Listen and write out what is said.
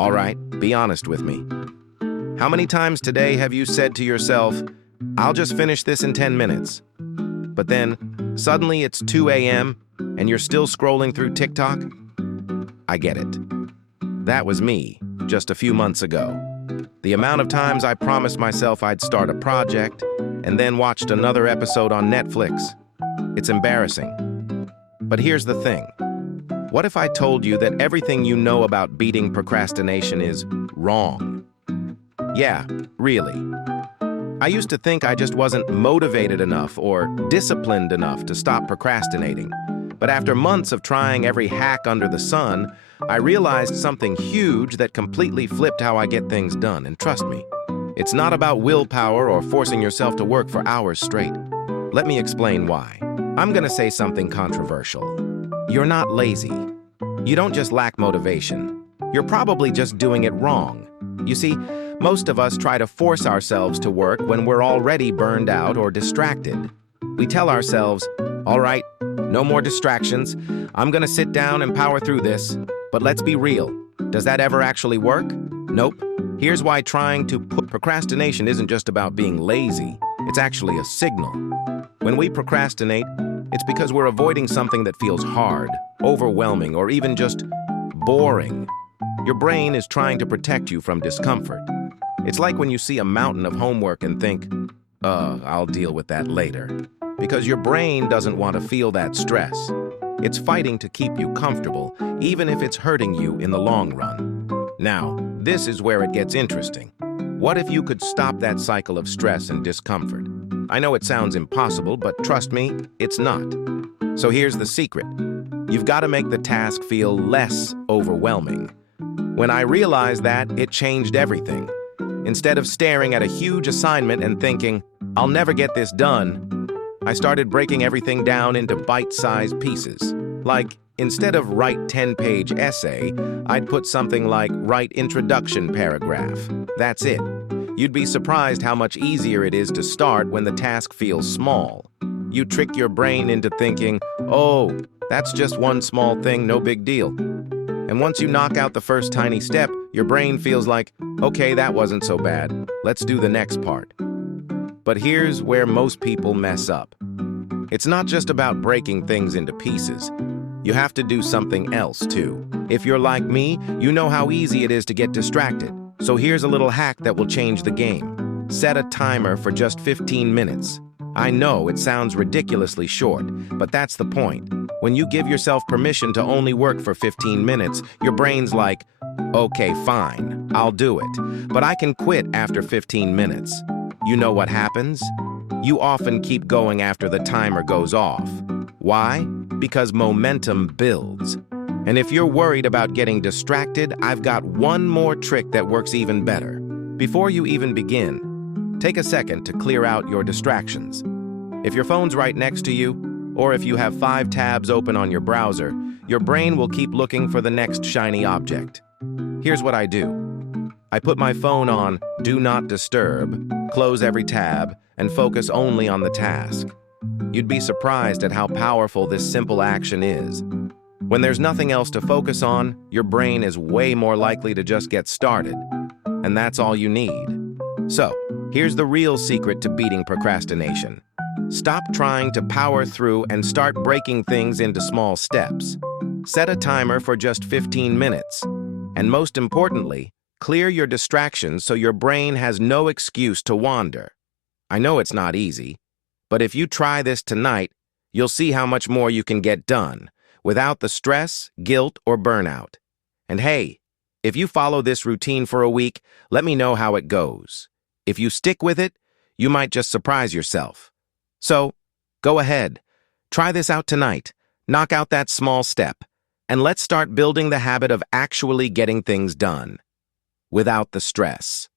All right, be honest with me. How many times today have you said to yourself, I'll just finish this in 10 minutes? But then, suddenly it's 2 a.m. and you're still scrolling through TikTok? I get it. That was me, just a few months ago. The amount of times I promised myself I'd start a project and then watched another episode on Netflix. It's embarrassing. But here's the thing. What if I told you that everything you know about beating procrastination is wrong? Yeah, really. I used to think I just wasn't motivated enough or disciplined enough to stop procrastinating. But after months of trying every hack under the sun, I realized something huge that completely flipped how I get things done. And trust me, it's not about willpower or forcing yourself to work for hours straight. Let me explain why. I'm gonna say something controversial. You're not lazy. You don't just lack motivation. You're probably just doing it wrong. You see, most of us try to force ourselves to work when we're already burned out or distracted. We tell ourselves, all right, no more distractions. I'm gonna sit down and power through this. But let's be real. Does that ever actually work? Nope. Here's why procrastination isn't just about being lazy. It's actually a signal. When we procrastinate, it's because we're avoiding something that feels hard, overwhelming, or even just boring. Your brain is trying to protect you from discomfort. It's like when you see a mountain of homework and think, I'll deal with that later. Because your brain doesn't want to feel that stress. It's fighting to keep you comfortable, even if it's hurting you in the long run. Now, this is where it gets interesting. What if you could stop that cycle of stress and discomfort? I know it sounds impossible, but trust me, it's not. So here's the secret. You've got to make the task feel less overwhelming. When I realized that, it changed everything. Instead of staring at a huge assignment and thinking, I'll never get this done, I started breaking everything down into bite-sized pieces. Like, instead of write 10-page essay, I'd put something like write introduction paragraph. That's it. You'd be surprised how much easier it is to start when the task feels small. You trick your brain into thinking, oh, that's just one small thing, no big deal. And once you knock out the first tiny step, your brain feels like, okay, that wasn't so bad. Let's do the next part. But here's where most people mess up. It's not just about breaking things into pieces. You have to do something else, too. If you're like me, you know how easy it is to get distracted. So here's a little hack that will change the game. Set a timer for just 15 minutes. I know it sounds ridiculously short, but that's the point. When you give yourself permission to only work for 15 minutes, your brain's like, okay, fine, I'll do it. But I can quit after 15 minutes. You know what happens? You often keep going after the timer goes off. Why? Because momentum builds. And if you're worried about getting distracted, I've got one more trick that works even better. Before you even begin, take a second to clear out your distractions. If your phone's right next to you, or if you have 5 tabs open on your browser, your brain will keep looking for the next shiny object. Here's what I do. I put my phone on Do Not Disturb, close every tab, and focus only on the task. You'd be surprised at how powerful this simple action is. When there's nothing else to focus on, your brain is way more likely to just get started. And that's all you need. So, here's the real secret to beating procrastination. Stop trying to power through and start breaking things into small steps. Set a timer for just 15 minutes. And most importantly, clear your distractions so your brain has no excuse to wander. I know it's not easy, but if you try this tonight, you'll see how much more you can get done without the stress, guilt, or burnout. And hey, if you follow this routine for a week, let me know how it goes. If you stick with it, you might just surprise yourself. So, go ahead. Try this out tonight. Knock out that small step. And let's start building the habit of actually getting things done without the stress.